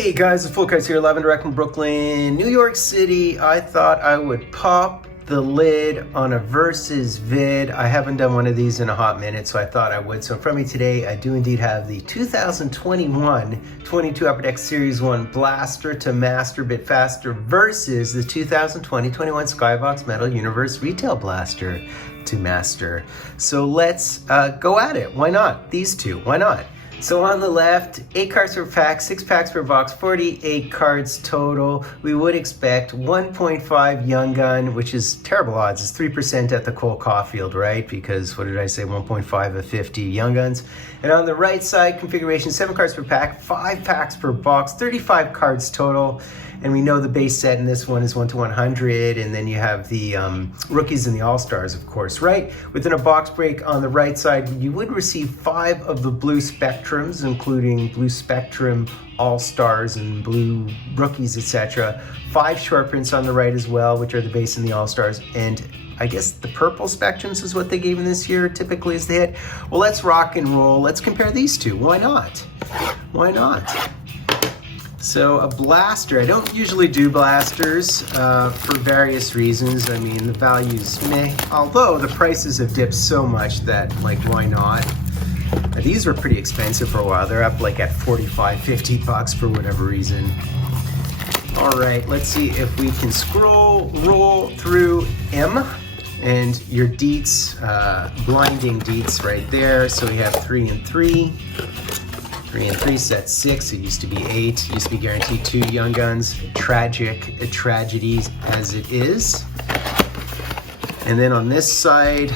Hey guys, the Fultoncards here, live and direct from Brooklyn, New York City. I thought I would pop the lid on a versus vid. I haven't done one of these in a hot minute, so I thought I would. So in front of me today, I do indeed have the 2021 22 Upper Deck Series 1 Blaster to Master Bit Faster versus the 2020-21 Skybox Metal Universe Retail Blaster to Master. So let's go at it. Why not? These two, why not? So on the left, 8 cards per pack, 6 packs per box, 48 cards total. We would expect 1.5 Young Gun, which is terrible odds. It's 3% at the Cole Caulfield, right? Because what did I say, 1.5 of 50 Young Guns. And on the right side, configuration, 7 cards per pack, 5 packs per box, 35 cards total. And we know the base set in this one is 1 to 100, and then you have the rookies and the all-stars, of course, right? Within a box break on the right side, you would receive 5 of the blue spectrums, including blue spectrum all-stars and blue rookies, etc. 5 short prints on the right as well, which are the base and the all-stars, and I guess the purple spectrums is what they gave in this year, typically is the hit. Well, let's rock and roll. Let's compare these two. Why not? Why not? So a blaster, I don't usually do blasters for various reasons. I mean, the value's meh, although the prices have dipped so much that, like, why not? These were pretty expensive for a while. They're up like at 45, 50 bucks for whatever reason. All right, let's see if we can roll through M. And your deets, blinding deets right there. So we have 3 and 3. 3 and 3 set 6. It used to be 8. Used to be guaranteed 2 Young Guns. Tragedies as it is. And then on this side,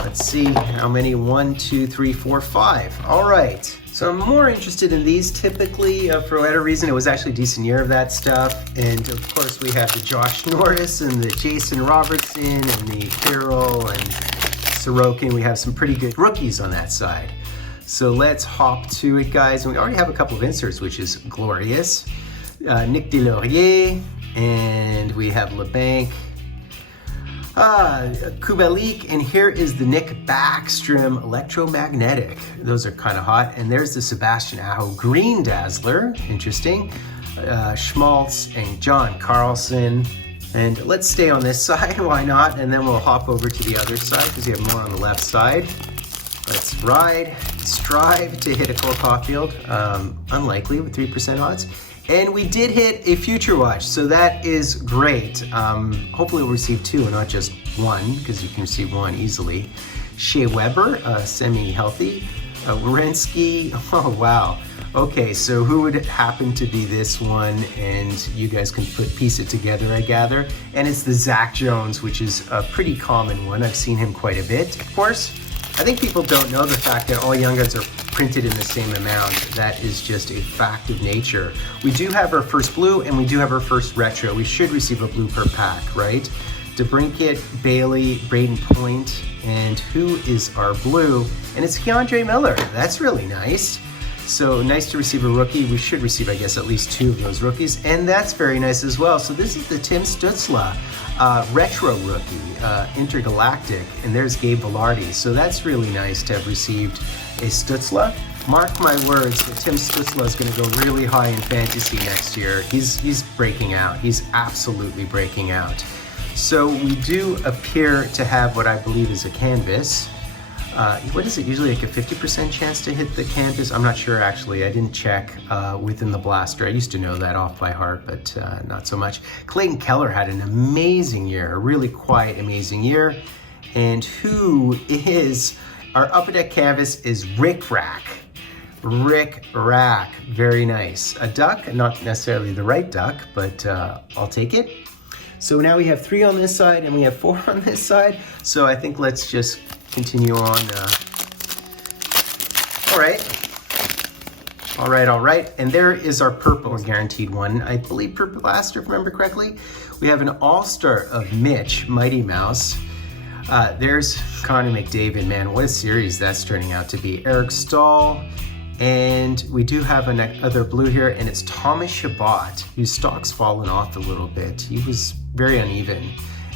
let's see how many. 1, 2, 3, 4, 5. All right. So I'm more interested in these typically for whatever reason. It was actually a decent year of that stuff. And of course we have the Josh Norris and the Jason Robertson and the Carroll and Sorokin. We have some pretty good rookies on that side. So let's hop to it, guys. And we already have a couple of inserts, which is glorious. Nick Delorier, and we have LeBanc. Kubalik, and here is the Nick Backstrom Electromagnetic. Those are kind of hot. And there's the Sebastian Aho Green Dazzler, interesting. Schmaltz and John Carlson. And let's stay on this side, why not? And then we'll hop over to the other side because you have more on the left side. Let's strive to hit a Cole Caulfield. Unlikely with 3% odds. And we did hit a Future Watch, so that is great. Hopefully we'll receive 2 and not just 1, because you can receive 1 easily. Shea Weber, semi-healthy. Wierenski, oh wow. Okay, so who would happen to be this one? And you guys can piece it together, I gather. And it's the Zach Jones, which is a pretty common one. I've seen him quite a bit, of course. I think people don't know the fact that all Young Guns are printed in the same amount. That is just a fact of nature. We do have our first blue and we do have our first retro. We should receive a blue per pack, right? DeBrincat, Bailey, Braden Point, and who is our blue? And it's Keandre Miller. That's really nice. So nice to receive a rookie. We should receive, I guess, at least 2 of those rookies. And that's very nice as well. So this is the Tim Stutzla retro rookie, Intergalactic. And there's Gabe Velarde. So that's really nice to have received a Stutzla. Mark my words, Tim Stutzla is going to go really high in fantasy next year. He's breaking out. He's absolutely breaking out. So we do appear to have what I believe is a canvas. What is it, usually like a 50% chance to hit the canvas? I'm not sure actually, I didn't check within the blaster. I used to know that off by heart, but not so much. Clayton Keller had an amazing year, a really quiet, amazing year. And who is, our upper deck canvas is Rick Rack. Rick Rack, very nice. A duck, not necessarily the right duck, but I'll take it. So now we have 3 on this side and we have 4 on this side. So I think let's just continue on. All right. And there is our purple guaranteed one. I believe purple blaster, if I remember correctly. We have an all-star of Mitch, Mighty Mouse. There's Connor McDavid, man, what a series that's turning out to be. Eric Stahl. And we do have another blue here, and it's Thomas Chabot, whose stock's fallen off a little bit. He was very uneven.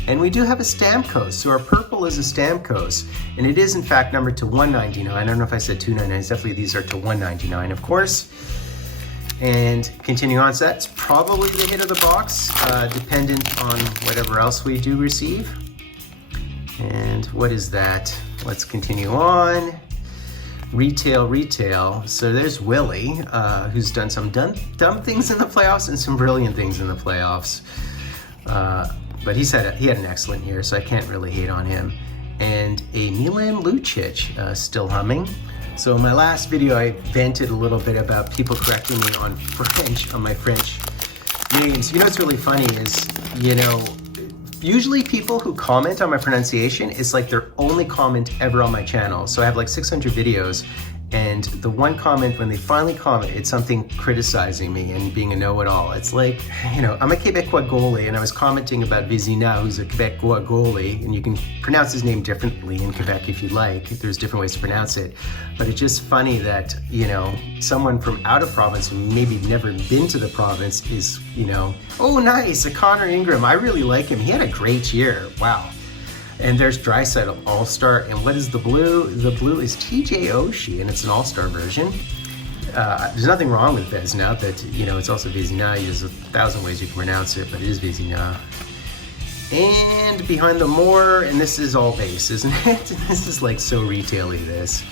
And we do have a Stamkos, so our purple is a Stamkos, and it is in fact numbered to 199. I don't know if I said 299, definitely these are to 199, of course. And continuing on, so that's probably the hit of the box, dependent on whatever else we do receive. And what is that? Let's continue on. Retail. So there's Willie, who's done some dumb things in the playoffs and some brilliant things in the playoffs. But he had an excellent year, so I can't really hate on him. And a Milan Lucic, still humming. So in my last video, I vented a little bit about people correcting me on my French names. You know what's really funny is, usually people who comment on my pronunciation is like their only comment ever on my channel. So I have like 600 videos, and the one comment, when they finally comment, it's something criticizing me and being a know-it-all. It's like, I'm a Quebecois goalie, and I was commenting about Vézina, who's a Quebecois goalie, and you can pronounce his name differently in Quebec if you like. There's different ways to pronounce it. But it's just funny that, someone from out of province who maybe never been to the province is, oh nice, a Connor Ingram. I really like him. He had a great year. Wow. And there's Draisaitl, All-Star. And what is the blue? The blue is TJ Oshie, and it's an All-Star version. There's nothing wrong with Vézina, but, it's also Vézina. There's 1,000 ways you can pronounce it, but it is Vézina. And behind the more, and this is all base, isn't it? This is like so retail-y, this.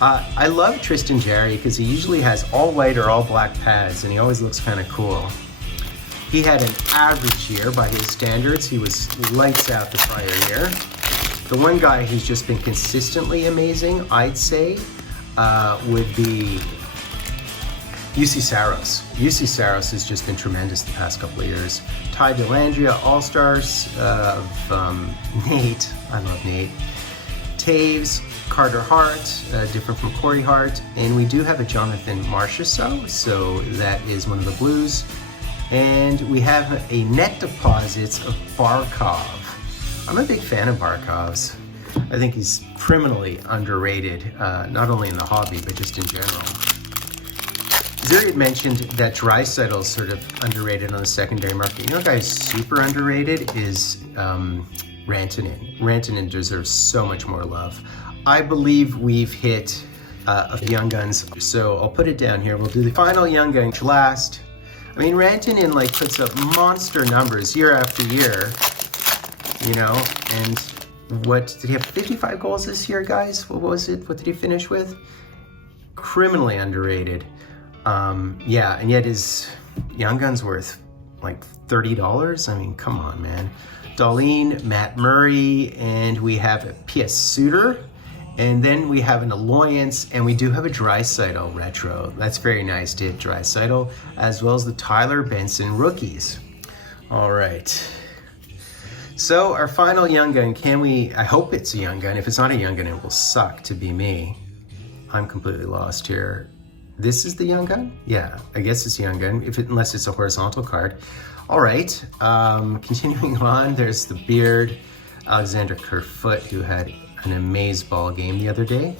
I love Tristan Jarry because he usually has all white or all black pads, and he always looks kind of cool. He had an average year by his standards. He was lights out the prior year. The one guy who's just been consistently amazing, I'd say, would be UC Saros. UC Saros has just been tremendous the past couple of years. Ty Dellandrea, All-Stars of Nate. I love Nate. Taves, Carter Hart, different from Corey Hart. And we do have a Jonathan Marchessault, so that is one of the blues. And we have a net deposits of Barkov. I'm a big fan of Barkov's. I think he's criminally underrated, not only in the hobby, but just in general. Zuri had mentioned that Draisaitl is sort of underrated on the secondary market. You know, a guy who's super underrated is Rantanen. Rantanen deserves so much more love. I believe we've hit a Young Guns, so I'll put it down here. We'll do the final Young Gun last. I mean, Rantanen puts up monster numbers year after year, and what, did he have 55 goals this year, guys? What was it? What did he finish with? Criminally underrated. Yeah, and yet his Young Gun's worth like $30. I mean, come on, man. Darlene, Matt Murray, and we have P.S. Suter. And then we have an Alliance, and we do have a Draisaitl retro. That's very nice to hit Draisaitl, as well as the Tyler Benson rookies. All right. So our final Young Gun, I hope it's a Young Gun. If it's not a Young Gun, it will suck to be me. I'm completely lost here. This is the Young Gun? Yeah, I guess it's a Young Gun, unless it's a horizontal card. All right, continuing on, there's the Beard, Alexander Kerfoot, who had an amazing ball game the other day.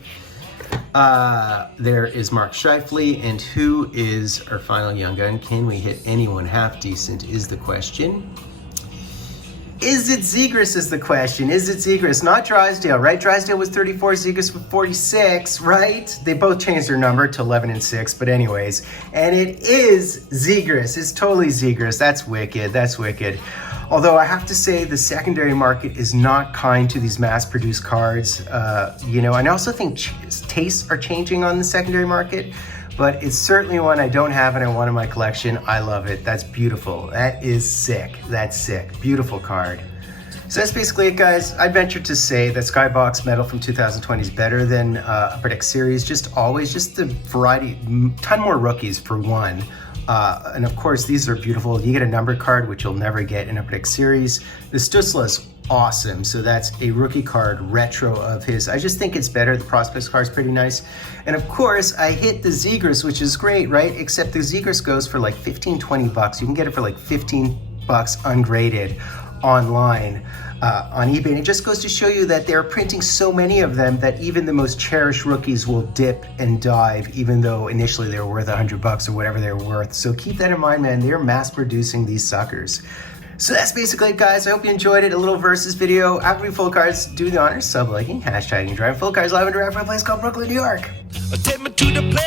There is Mark Scheifele, and who is our final Young Gun? Can we hit anyone half decent is the question. Is it Zegras is the question. Is it Zegras? Not Drysdale, right? Drysdale was 34, Zegras was 46, right? They both changed their number to 11 and 6, but anyways. And it is Zegras. It's totally Zegras. That's wicked. That's wicked. Although I have to say the secondary market is not kind to these mass-produced cards. And I also think tastes are changing on the secondary market, but it's certainly one I don't have and I want in my collection. I love it. That's beautiful. That is sick. That's sick. Beautiful card. So that's basically it, guys. I'd venture to say that Skybox Metal from 2020 is better than Upper Deck Series. Just the variety, ton more rookies for one. And of course, these are beautiful. You get a number card, which you'll never get in a Upper Deck Series. The Stutzla's awesome. So that's a rookie card retro of his. I just think it's better. The Prospects card's pretty nice. And of course, I hit the Zegras, which is great, right? Except the Zegras goes for like 15, 20 bucks. You can get it for like 15 bucks ungraded online on eBay. And it just goes to show you that they're printing so many of them that even the most cherished rookies will dip and dive, even though initially they were worth 100 bucks or whatever they're worth. So keep that in mind, man. They're mass producing these suckers. So that's basically it, guys. I hope you enjoyed it. A little versus video. After we full cards, do the honors, sub-liking, hashtagging, driving full cards live and direct from a place called Brooklyn, New York. Take me to the place.